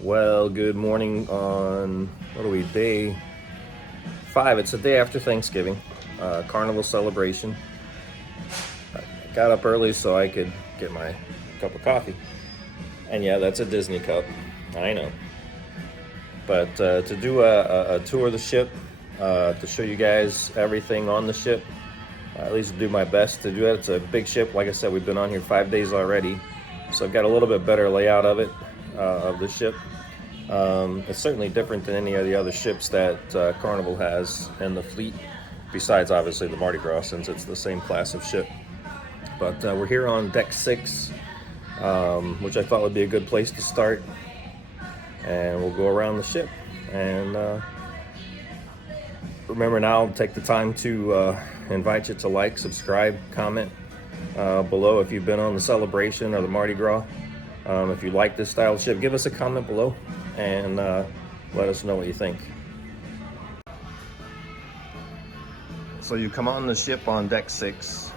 Well, good morning on, what are we, day 5. It's the day after Thanksgiving, Carnival Celebration. I got up early so I could get my cup of coffee. And yeah, that's a Disney cup, I know. But to do a tour of the ship, to show you guys everything on the ship, at least do my best to do it. It's a big ship. Like I said, we've been on here 5 days already. So I've got a little bit better layout of it, of the ship. It's certainly different than any of the other ships that Carnival has in the fleet, besides obviously the Mardi Gras, since it's the same class of ship. But we're here on deck 6, which I thought would be a good place to start. And we'll go around the ship. And remember now, take the time to invite you to like, subscribe, comment below if you've been on the Celebration or the Mardi Gras. If you like this style of ship, give us a comment below and let us know what you think. So you come on the ship on deck 6.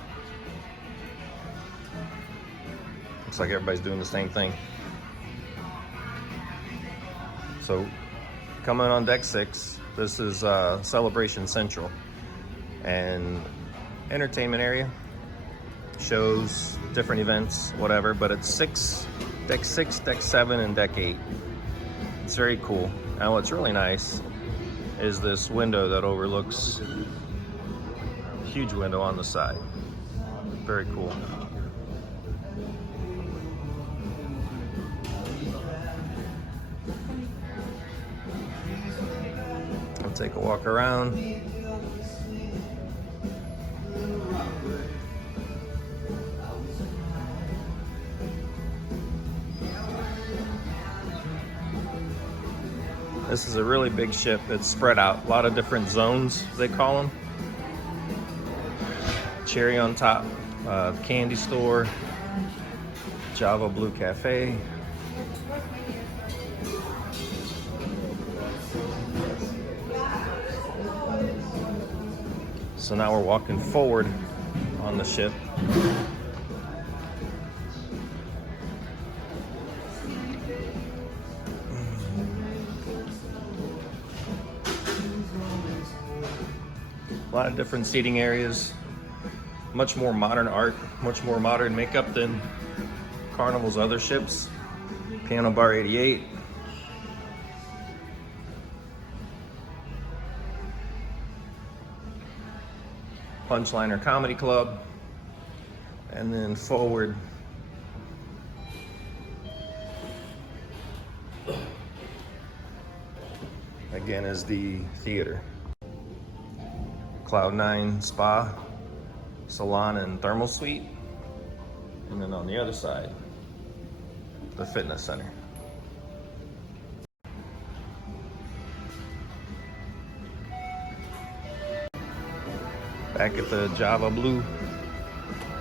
Looks like everybody's doing the same thing. So coming on deck 6, this is Celebration Central, and entertainment area, shows, different events, whatever, but it's deck 6, deck 7, and deck 8. It's very cool. Now what's really nice is this window that overlooks a huge window on the side. Very cool. I'll take a walk around. This is a really big ship. It's spread out. A lot of different zones, they call them. Cherry on top, candy store, Java Blue Cafe. So now we're walking forward on the ship. A lot of different seating areas, much more modern art, much more modern makeup than Carnival's other ships. Piano Bar 88. Punchliner Comedy Club. And then forward, again, is the theater. Cloud9 Spa, Salon, and Thermal Suite. And then on the other side, the fitness center. Back at the Java Blue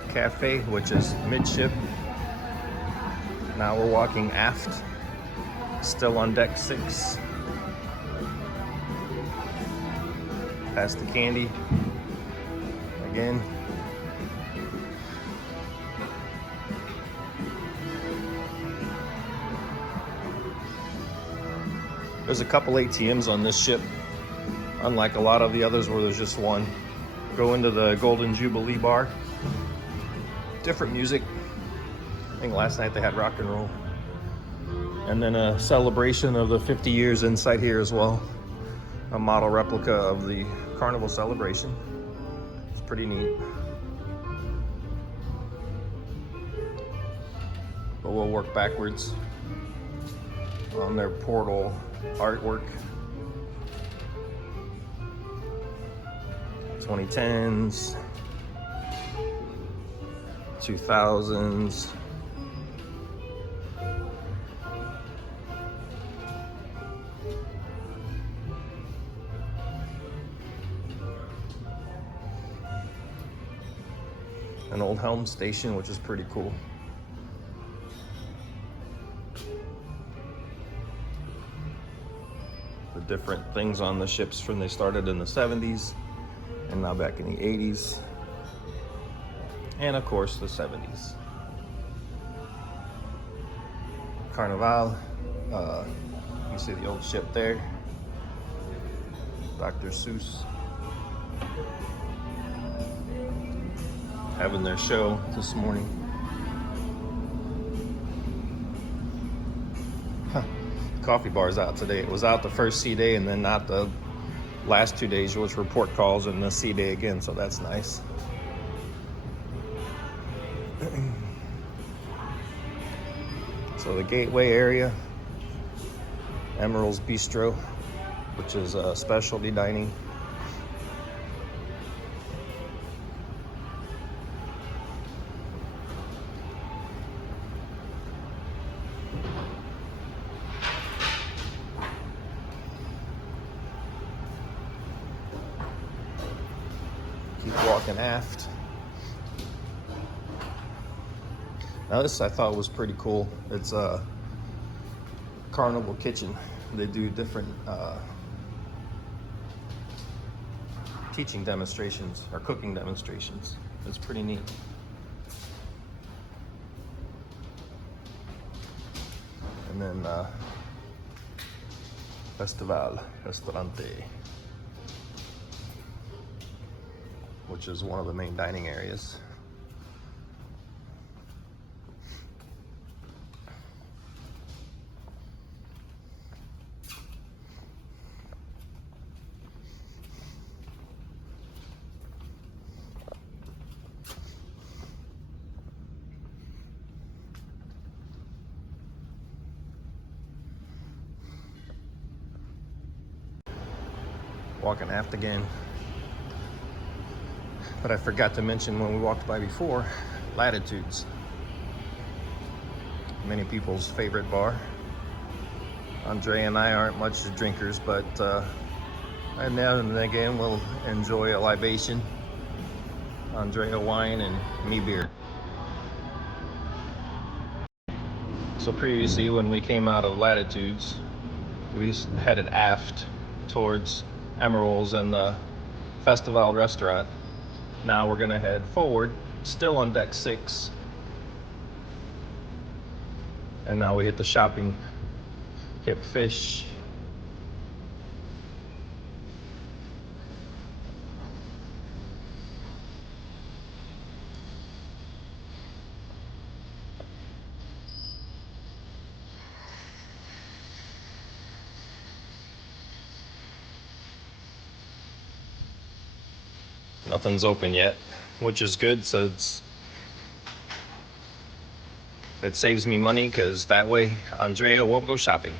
Cafe, which is midship. Now we're walking aft, still on deck 6. Past the candy again. There's a couple ATMs on this ship, unlike a lot of the others where there's just one. Go into the Golden Jubilee bar. Different music. I think last night they had rock and roll. And then a celebration of the 50 years inside here as well. A model replica of the Carnival Celebration. It's pretty neat. But we'll work backwards on their portal artwork. 2010s, 2000s. An old helm station, which is pretty cool. The different things on the ships from they started in the 70s and now back in the 80s. And of course the 70s. Carnival See the old ship there. Dr. Seuss having their show this morning. Coffee bar's out today. It was out the first sea day and then not the last 2 days, which were port calls, and the sea day again, so that's nice. So the gateway area, Emerald's Bistro, which is specialty dining. Keep walking aft. Now this I thought was pretty cool. It's a Carnival kitchen. They do different teaching demonstrations or cooking demonstrations. It's pretty neat. And then Restaurante, which is one of the main dining areas. Walking aft again. But I forgot to mention when we walked by before, Latitudes. Many people's favorite bar. Andrea and I aren't much drinkers, but and now and again we'll enjoy a libation. Andrea wine and me beer. So previously when we came out of Latitudes, we headed aft towards Emerald's and the Festival restaurant. Now we're gonna head forward, still on deck 6. And now we hit the shopping, hip fish. Nothing's open yet, which is good, so it saves me money, because that way Andrea won't go shopping.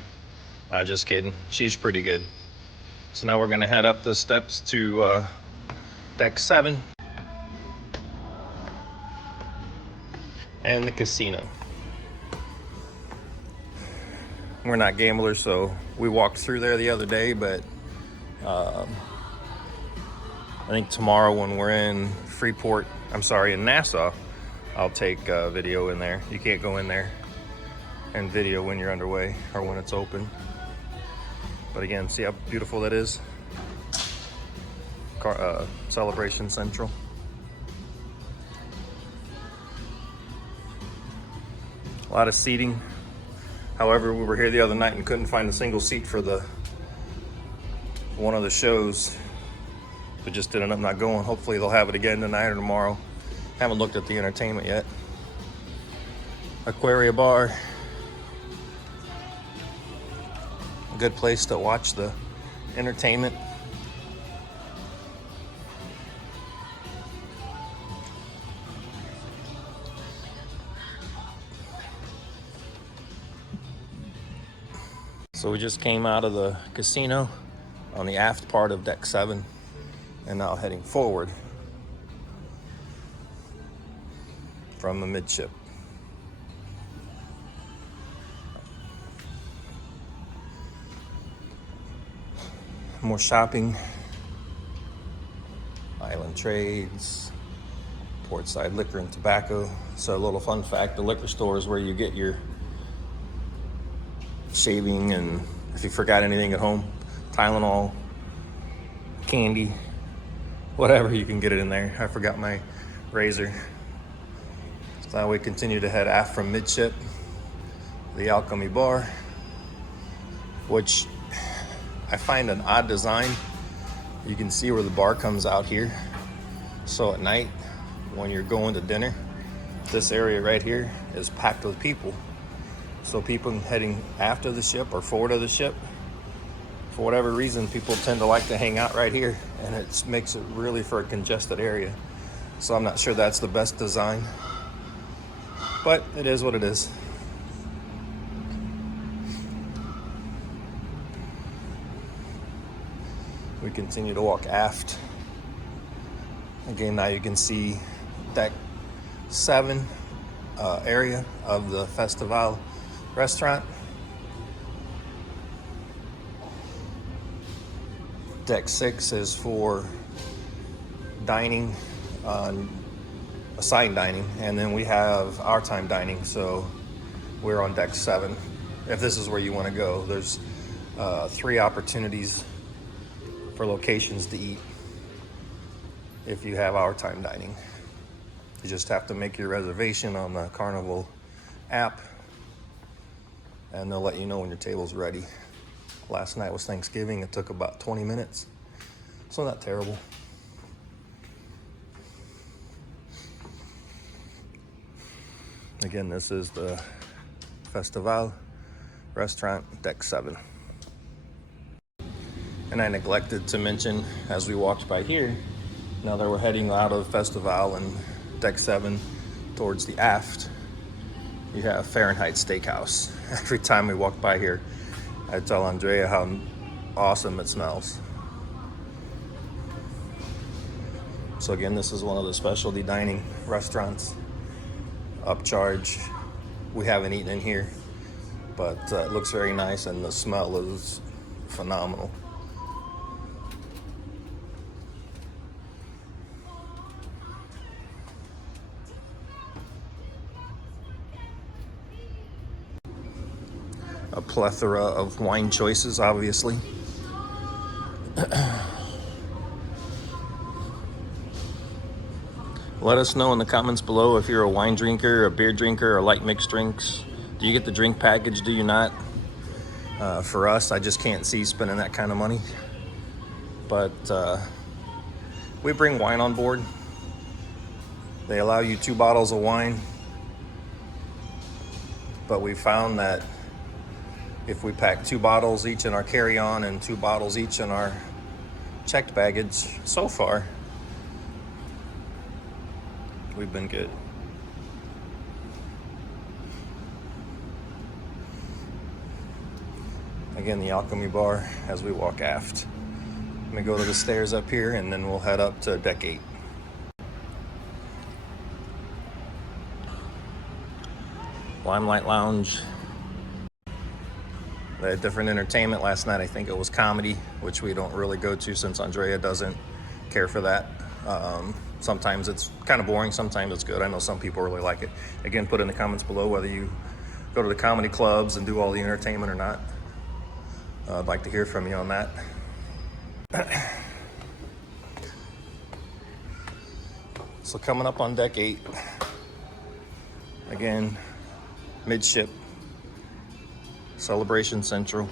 Just kidding, she's pretty good. So now we're gonna head up the steps to deck 7 and the casino. We're not gamblers, so we walked through there the other day, but I think tomorrow when we're in in Nassau, I'll take video in there. You can't go in there and video when you're underway or when it's open. But again, see how beautiful that is? Celebration Central. A lot of seating. However, we were here the other night and couldn't find a single seat for one of the shows. But just ended up not going. Hopefully they'll have it again tonight or tomorrow. Haven't looked at the entertainment yet. Aquaria Bar. A good place to watch the entertainment. So we just came out of the casino on the aft part of deck 7. And now heading forward from the midship. More shopping, island trades, portside liquor and tobacco. So a little fun fact, the liquor store is where you get your shaving, and if you forgot anything at home, Tylenol, candy, whatever, you can get it in there. I forgot my razor. So now we continue to head aft from midship, the Alchemy Bar, which I find an odd design. You can see where the bar comes out here. So at night, when you're going to dinner, this area right here is packed with people. So people heading after the ship or forward of the ship, for whatever reason, people tend to like to hang out right here, and it makes it really for a congested area. So I'm not sure that's the best design, but it is what it is. We continue to walk aft. Again, now you can see deck 7 area of the Festival restaurant. Deck 6 is for dining, assigned dining, and then we have our time dining, so we're on deck 7. If this is where you want to go, there's 3 opportunities for locations to eat if you have our time dining. You just have to make your reservation on the Carnival app, and they'll let you know when your table's ready. Last night was Thanksgiving. It took about 20 minutes, so not terrible. Again, this is the Festival restaurant, deck 7. And I neglected to mention as we walked by here, now that we're heading out of Festival and deck 7 towards the aft, you have Fahrenheit Steakhouse. Every time we walk by here, I tell Andrea how awesome it smells. So again, this is one of the specialty dining restaurants. Upcharge. We haven't eaten in here, but it looks very nice and the smell is phenomenal. A plethora of wine choices, obviously. Let us know in the comments below if you're a wine drinker, a beer drinker, or like mixed drinks. Do you get the drink package? Do you not? For us, I just can't see spending that kind of money. But we bring wine on board. They allow you 2 bottles of wine. But we found that if we pack 2 bottles each in our carry-on and 2 bottles each in our checked baggage, so far, we've been good. Again, the Alchemy Bar as we walk aft. Let me go to the stairs up here and then we'll head up to deck 8. Limelight Lounge. They had different entertainment last night. I think it was comedy, which we don't really go to since Andrea doesn't care for that. Sometimes it's kind of boring, sometimes it's good. I know some people really like it. Again, put in the comments below whether you go to the comedy clubs and do all the entertainment or not. I'd like to hear from you on that. So coming up on deck 8, again, midship, Celebration Central.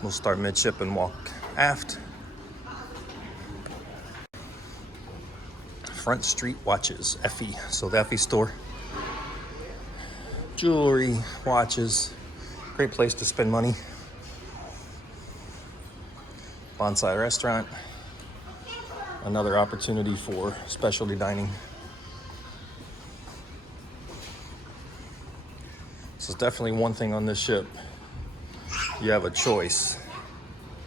We'll start midship and walk aft. Front Street Watches, Effie. So the Effie store. Jewelry, watches. Great place to spend money. Bonsai restaurant. Another opportunity for specialty dining. This is definitely one thing on this ship. You have a choice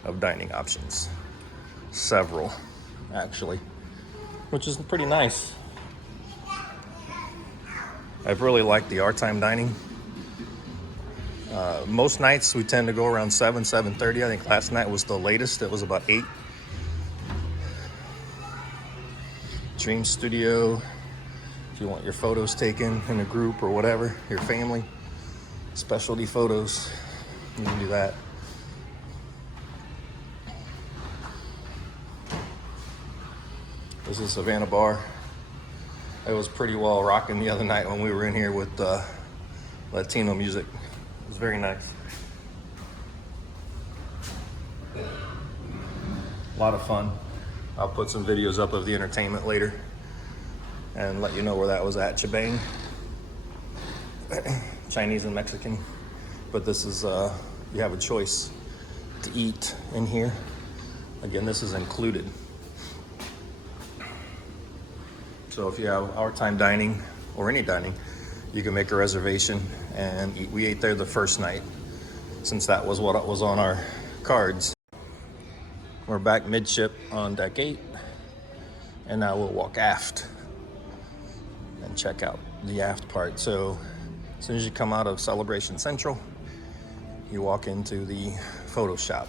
of dining options. Several, actually, which is pretty nice. I've really liked the our time dining. Most nights we tend to go around 7:30. I think last night was the latest. It was about 8. Dream Studio, if you want your photos taken in a group or whatever, your family, specialty photos, you can do that. This is Savannah Bar. It was pretty well rocking the other night when we were in here with Latino music. It was very nice. A lot of fun. I'll put some videos up of the entertainment later and let you know where that was at. Chibang, Chinese and Mexican. But this is, you have a choice to eat in here. Again, this is included. So if you have our time dining or any dining, you can make a reservation and eat. We ate there the first night since that was what was on our cards. We're back midship on deck 8, and now we'll walk aft and check out the aft part. So as soon as you come out of Celebration Central, you walk into the photo shop.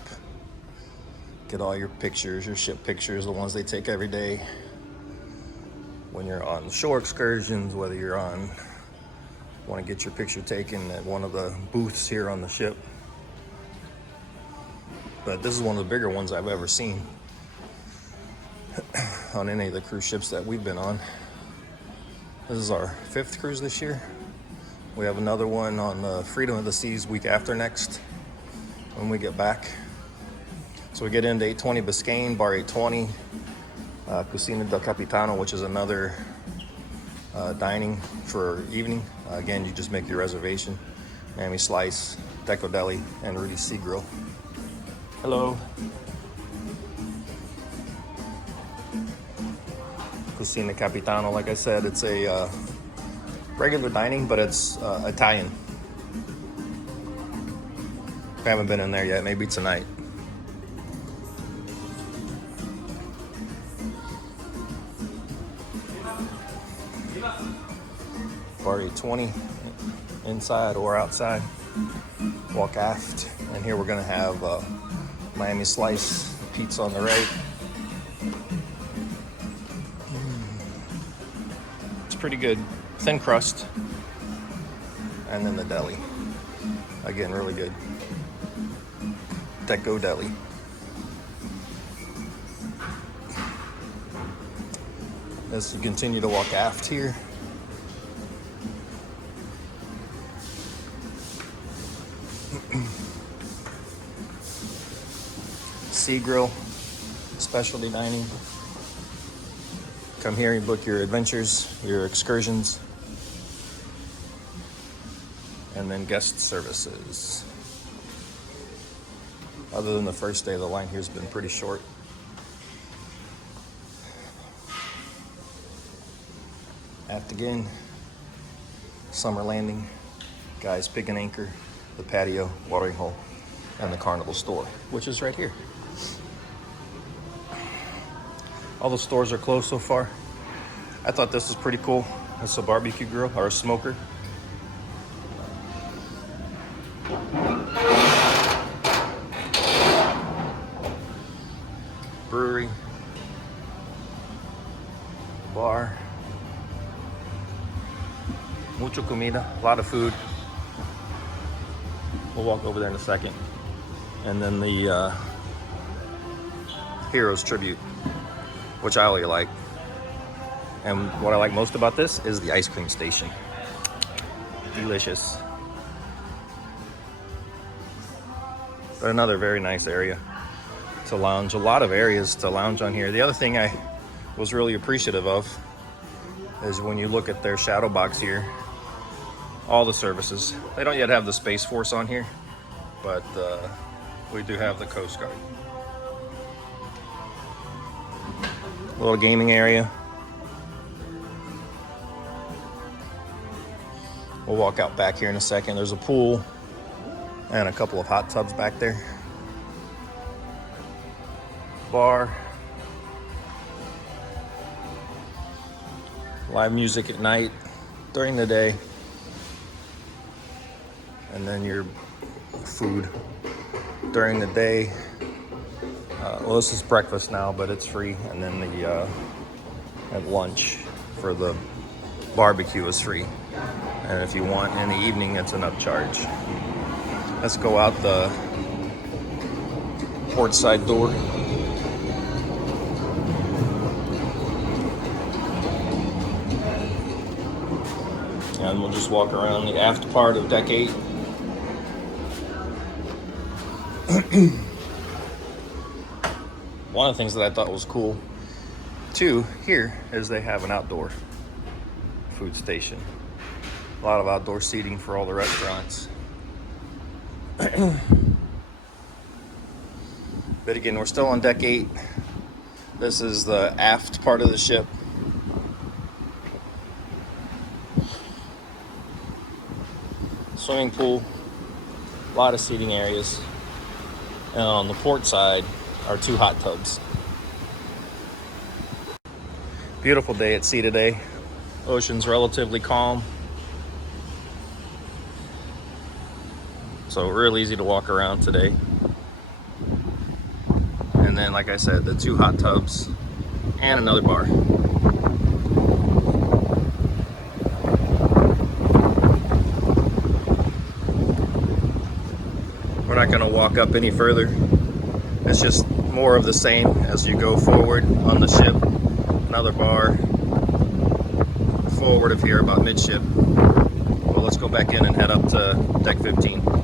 Get all your pictures, your ship pictures, the ones they take every day. When you're on shore excursions, whether you're on, want to get your picture taken at one of the booths here on the ship. But this is one of the bigger ones I've ever seen on any of the cruise ships that we've been on. This is our 5th cruise this year. We have another one on the Freedom of the Seas week after next when we get back. So we get into 820 Biscayne, bar 820. Cocina del Capitano, which is another dining for evening. Again, you just make your reservation. Miami Slice, Deco Deli, and Rudy's Sea Grill. Hello. Cocina Capitano, like I said, it's a regular dining, but it's Italian. I haven't been in there yet, maybe tonight. Bar 820, inside or outside. Walk aft, and here we're gonna have Miami Slice, pizza on the right. It's pretty good, thin crust, and then the deli. Again, really good. Deco Deli. As you continue to walk aft here, Sea Grill, specialty dining. Come here and book your adventures, your excursions, and then guest services. Other than the first day, the line here's been pretty short. Aft again, summer landing, guys pick an anchor, the patio, watering hole, and the Carnival store, which is right here. All the stores are closed so far. I thought this was pretty cool. It's a barbecue grill or a smoker. Brewery, bar, mucho comida, a lot of food. We'll walk over there in a second. And then the Heroes Tribute, which I really like. And what I like most about this is the ice cream station. Delicious. But another very nice area to lounge. A lot of areas to lounge on here. The other thing I was really appreciative of is when you look at their shadow box here, all the services. They don't yet have the Space Force on here, but we do have the Coast Guard. A little gaming area. We'll walk out back here in a second. There's a pool and a couple of hot tubs back there. Bar. Live music at night, during the day. And then your food during the day. Well, this is breakfast now, but it's free. And then the at lunch for the barbecue is free. And if you want in the evening, it's an upcharge. Let's go out the port side door. and we'll just walk around the aft part of deck 8. One of the things that I thought was cool too here is they have an outdoor food station. A lot of outdoor seating for all the restaurants. But again, we're still on deck 8. This is the aft part of the ship. Swimming pool, a lot of seating areas. And on the port side are 2 hot tubs. Beautiful day at sea today. Ocean's relatively calm. So real easy to walk around today. And then, like I said, the 2 hot tubs and another bar. We're not going to walk up any further. It's just more of the same as you go forward on the ship. Another bar forward of here about midship. Well, let's go back in and head up to deck 15.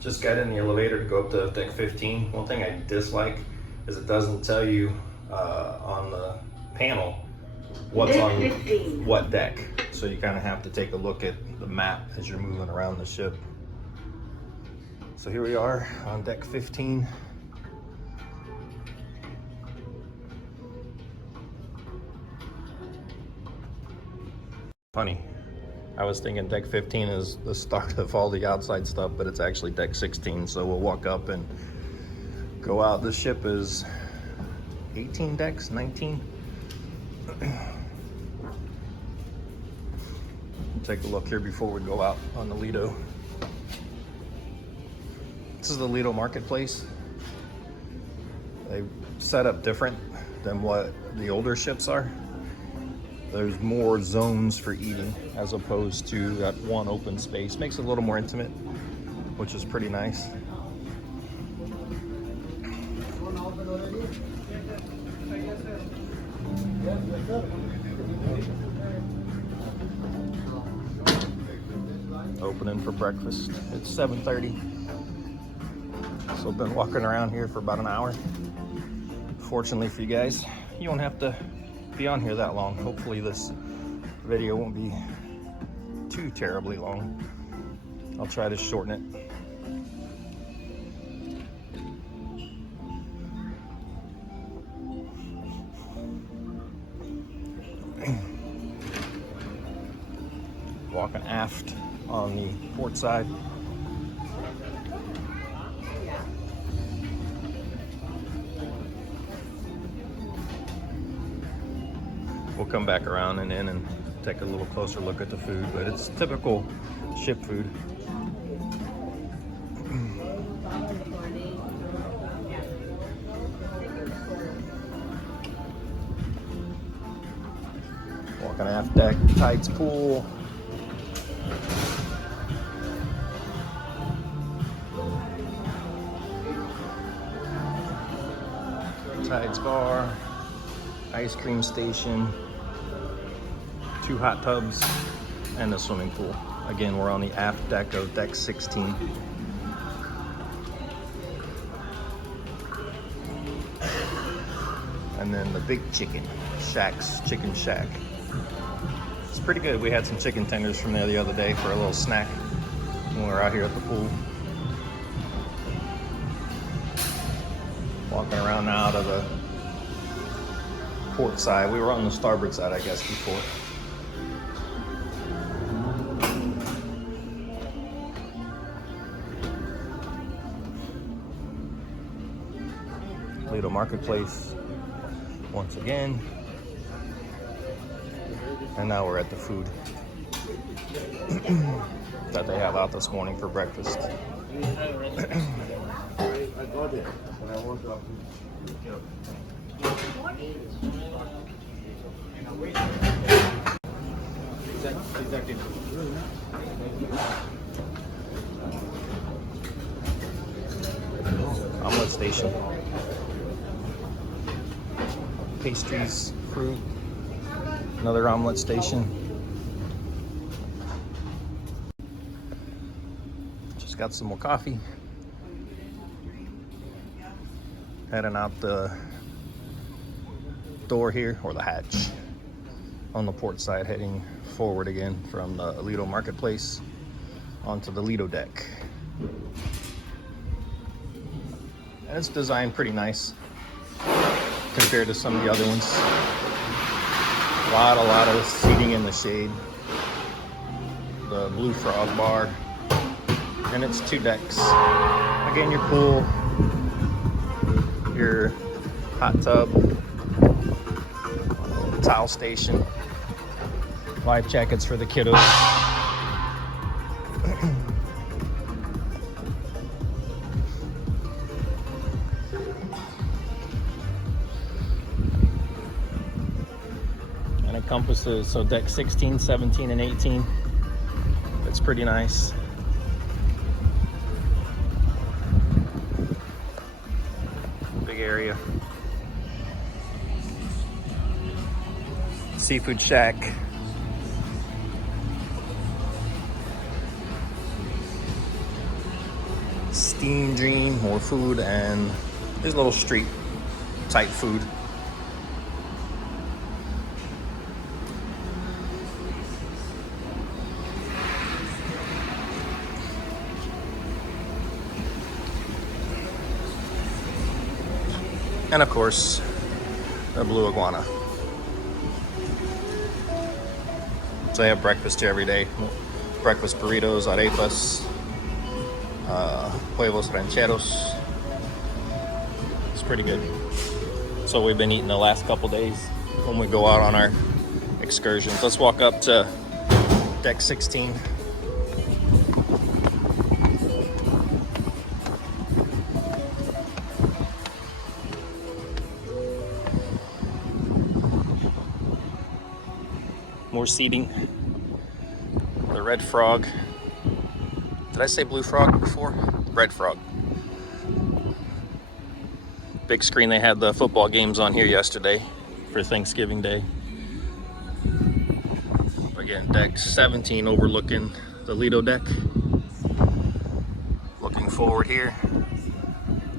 Just got in the elevator to go up to deck 15. One thing I dislike is it doesn't tell you on the panel what's on what deck. So you kind of have to take a look at the map as you're moving around the ship. So here we are on deck 15. Funny, I was thinking deck 15 is the start of all the outside stuff, but it's actually deck 16. So we'll walk up and go out. This ship is 18 decks, 19. Take a look here before we go out on the Lido. This is the Lido Marketplace. They set up different than what the older ships are. There's more zones for eating as opposed to that one open space. Makes it a little more intimate, which is pretty nice. Opening for breakfast. It's 7:30. So I've been walking around here for about an hour. Fortunately for you guys, you won't have to be on here that long. Hopefully this video won't be too terribly long. I'll try to shorten it. Walking aft on the port side. We'll come back around and in and take a little closer look at the food, but it's typical ship food. Walking aft deck, Tides pool. Tides bar, ice cream station, 2 hot tubs, and a swimming pool. Again, we're on the aft deck of deck 16. And then the big chicken chicken shack. It's pretty good. We had some chicken tenders from there the other day for a little snack when we were out here at the pool. Walking around now to the port side. We were on the starboard side, I guess, before. Lido Marketplace once again. And now we're at the food that they have out this morning for breakfast. Omelet station. Pastries, fruit, another omelet station. Just got some more coffee. Heading out the door here, or the hatch, on the port side, heading forward again from the Lido Marketplace onto the Lido deck. And it's designed pretty nice compared to some of the other ones. A lot of seating in the shade. The Blue Frog bar. And it's 2 decks. Again, your pool, your hot tub, towel station, life jackets for the kiddos. And encompasses, so deck 16, 17, and 18. It's pretty nice. Big area. Seafood shack. Steam Dream, more food, and there's a little street type food. And of course, the Blue Iguana. So they have breakfast here every day. Breakfast burritos, arepas, huevos rancheros. It's pretty good. So we've been eating the last couple days when we go out on our excursions. Let's walk up to deck 16. More seating. The Red Frog. Did I say Blue Frog before? Red Frog. Big screen. They had the football games on here yesterday for Thanksgiving Day. Again, deck 17 overlooking the Lido deck. Looking forward here.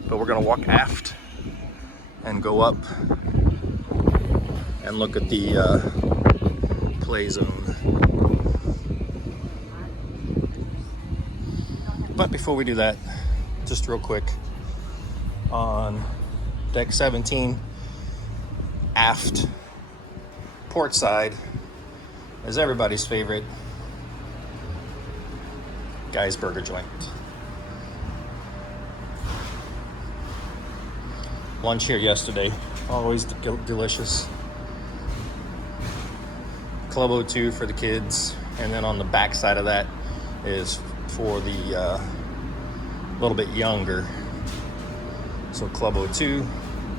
But we're gonna walk aft and go up and look at the play zone. But before we do that, just real quick, on deck 17, aft, port side, is everybody's favorite Guy's Burger Joint. Lunch here yesterday, always delicious. Club O2 for the kids, and then on the back side of that is for the little bit younger. So Club O2,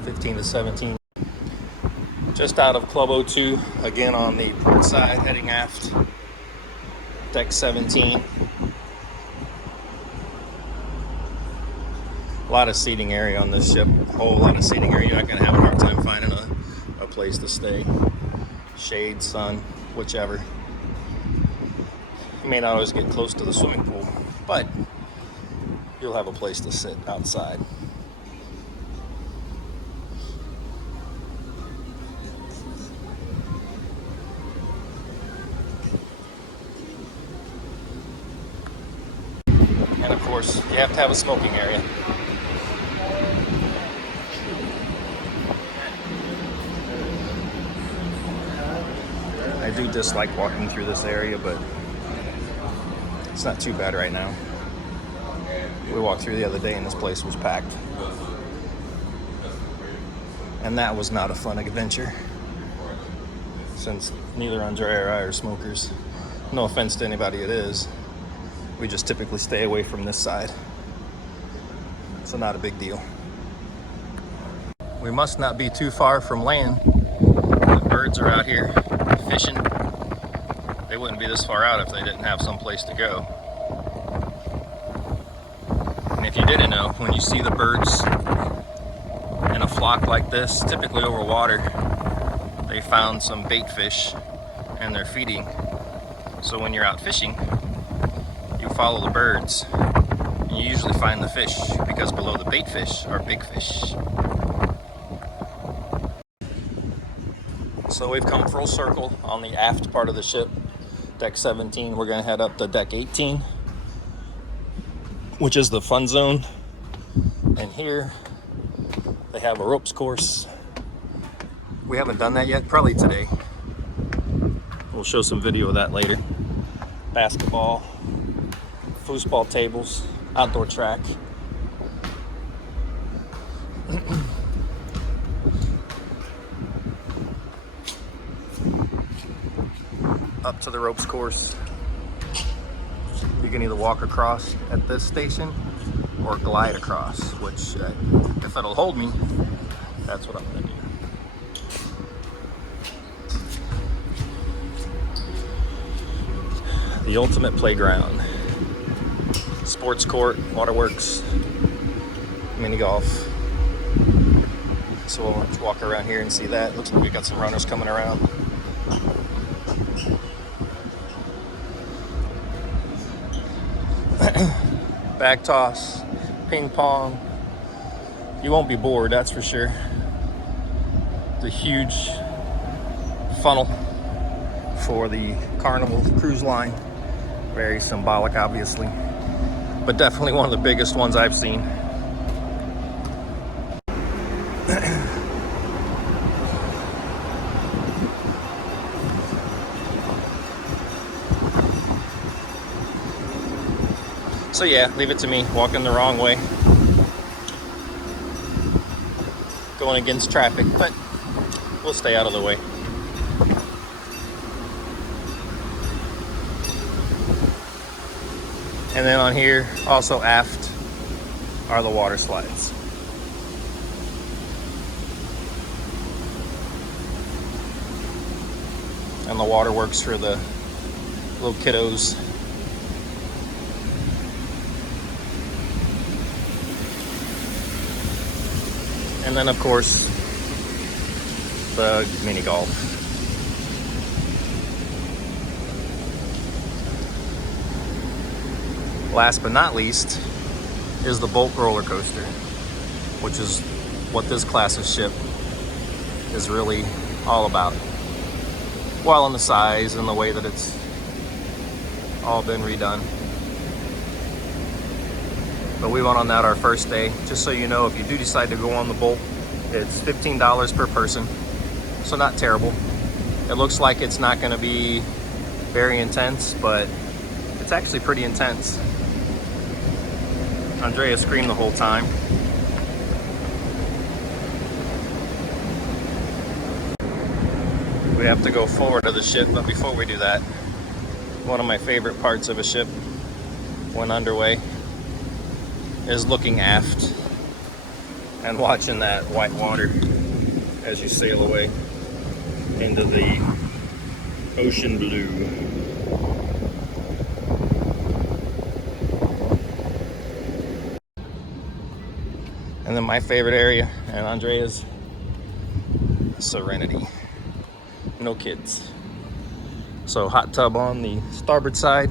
15 to 17. Just out of Club O2, again on the port side, heading aft, deck 17. A lot of seating area on this ship, a whole lot of seating area. You're not gonna have a hard time finding a place to stay. Shade, sun, whichever. You may not always get close to the swimming pool, but you'll have a place to sit outside. And of course, you have to have a smoking area. I do dislike walking through this area, but it's not too bad right now. We walked through the other day and this place was packed. And that was not a fun adventure, since neither Andrea or I are smokers. No offense to anybody it is. We just typically stay away from this side. So not a big deal. We must not be too far from land. The birds are out here fishing. They wouldn't be this far out if they didn't have some place to go. And if you didn't know, when you see the birds in a flock like this, typically over water, they found some bait fish and they're feeding. So when you're out fishing, you follow the birds you usually find the fish because below the bait fish are big fish. So we've come full circle on the aft part of the ship, deck 17. We're gonna head up to deck 18, which is the fun zone. And here they have a ropes course. We haven't done that yet, probably today. We'll show some video of that later. Basketball, foosball tables, outdoor track. Up to the ropes course. You can either walk across at this station or glide across, which if it'll hold me, that's what I'm gonna do. The ultimate playground. Sports court, waterworks, mini golf. So we'll walk around here and see that. Looks like we got some runners coming around. Bag toss, ping pong. You won't be bored, that's for sure. The huge funnel for the Carnival Cruise Line. Very symbolic, obviously, but definitely one of the biggest ones I've seen. So yeah, leave it to me, walking the wrong way, going against traffic, but we'll stay out of the way. And then on here, also aft, are the water slides. And the water works for the little kiddos. And then of course, the mini golf. Last but not least is the boat roller coaster, which is what this class of ship is really all about. Well, in the size and the way that it's all been redone. But we went on that our first day. Just so you know, if you do decide to go on the boat, it's $15 per person, so not terrible. It looks like it's not going to be very intense, but it's actually pretty intense. Andrea screamed the whole time. We have to go forward of the ship, but before we do that, one of my favorite parts of a ship when underway is looking aft and watching that white water as you sail away into the ocean blue. And then my favorite area, and Andrea's, Serenity. No kids. So hot tub on the starboard side.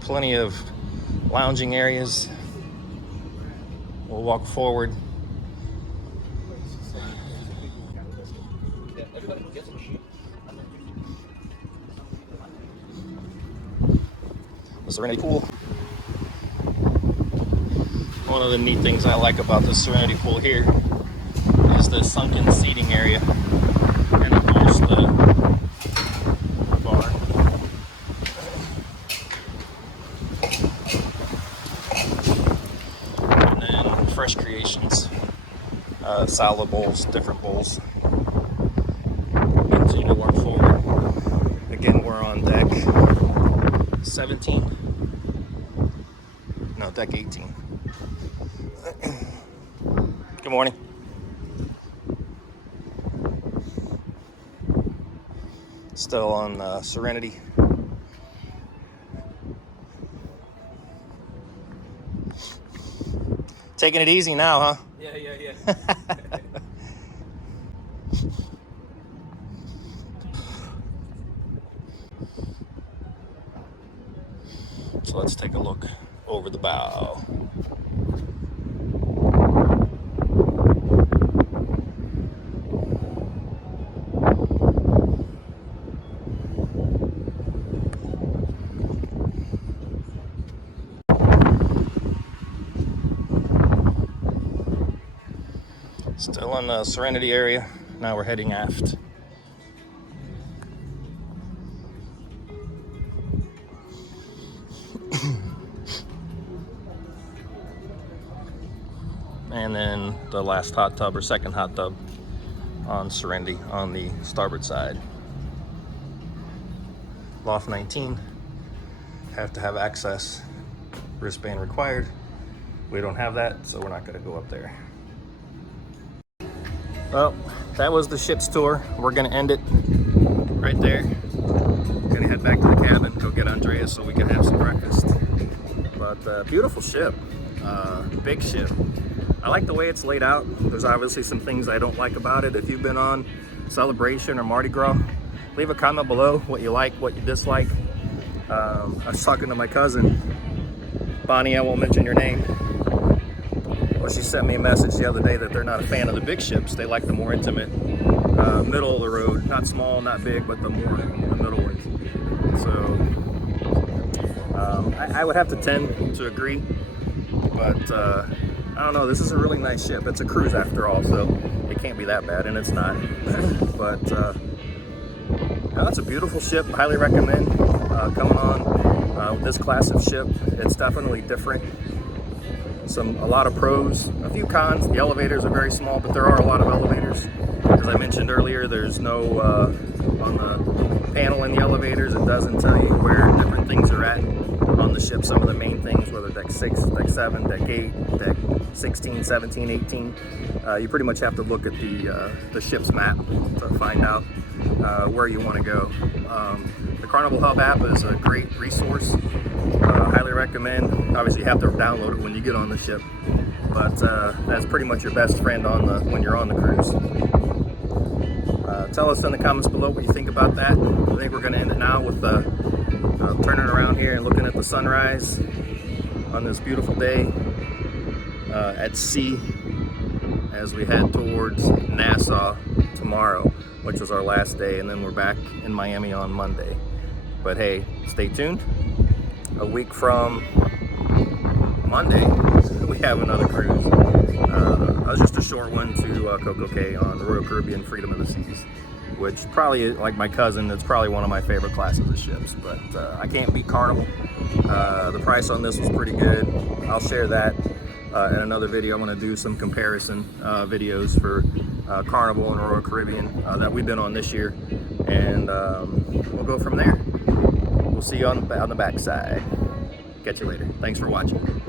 Plenty of lounging areas. We'll walk forward. The Serenity pool. One of the neat things I like about the Serenity pool here is the sunken seating area, and of course the bar. And then fresh creations, salad bowls, different bowls. Continue to walk forward. Again, we're on deck 17. No, deck 18. Good morning. Still on Serenity. Taking it easy now, huh? Yeah. So let's take a look over the bow. Still in the Serenity area. Now we're heading aft. And then the last hot tub, or second hot tub, on Serenity on the starboard side. Loft 19, have to have access, wristband required. We don't have that, so we're not going to go up there. Well, that was the ship's tour. We're going to end it right there. Going to head back to the cabin, go get Andrea so we can have some breakfast. But beautiful ship, big ship. I like the way it's laid out. There's obviously some things I don't like about it. If you've been on Celebration or Mardi Gras, leave a comment below what you like, what you dislike. I was talking to my cousin, Bonnie, I won't mention your name. Well, she sent me a message the other day that they're not a fan of the big ships. They like the more intimate, middle of the road. Not small, not big, but the middle ones. So I would have to tend to agree, but I don't know, this is a really nice ship. It's a cruise after all, so it can't be that bad, and it's not. But no, it's a beautiful ship. Highly recommend coming on with this class of ship. It's definitely different. A lot of pros, a few cons. The elevators are very small, but there are a lot of elevators. As I mentioned earlier, there's no, on the panel in the elevators, it doesn't tell you where different things are at on the ship. Some of the main things, whether deck 6, deck 7, deck 8, deck 16, 17, 18. You pretty much have to look at the ship's map to find out where you want to go. The Carnival Hub app is a great resource. Highly recommend. Obviously you have to download it when you get on the ship, but that's pretty much your best friend when you're on the cruise. Tell us in the comments below what you think about that. I think we're going to end it now with turning around here and looking at the sunrise on this beautiful day at sea as we head towards Nassau tomorrow, which was our last day, and then we're back in Miami on Monday. But hey, stay tuned. A week from Monday, we have another cruise. Just a short one to Coco Cay on the Royal Caribbean Freedom of the Seas, which probably, like my cousin, it's probably one of my favorite classes of ships, but I can't beat Carnival. The price on this was pretty good. I'll share that in another video. I'm going to do some comparison videos for Carnival and Royal Caribbean that we've been on this year, and we'll go from there. We'll see you on the back side. Catch you later. Thanks for watching.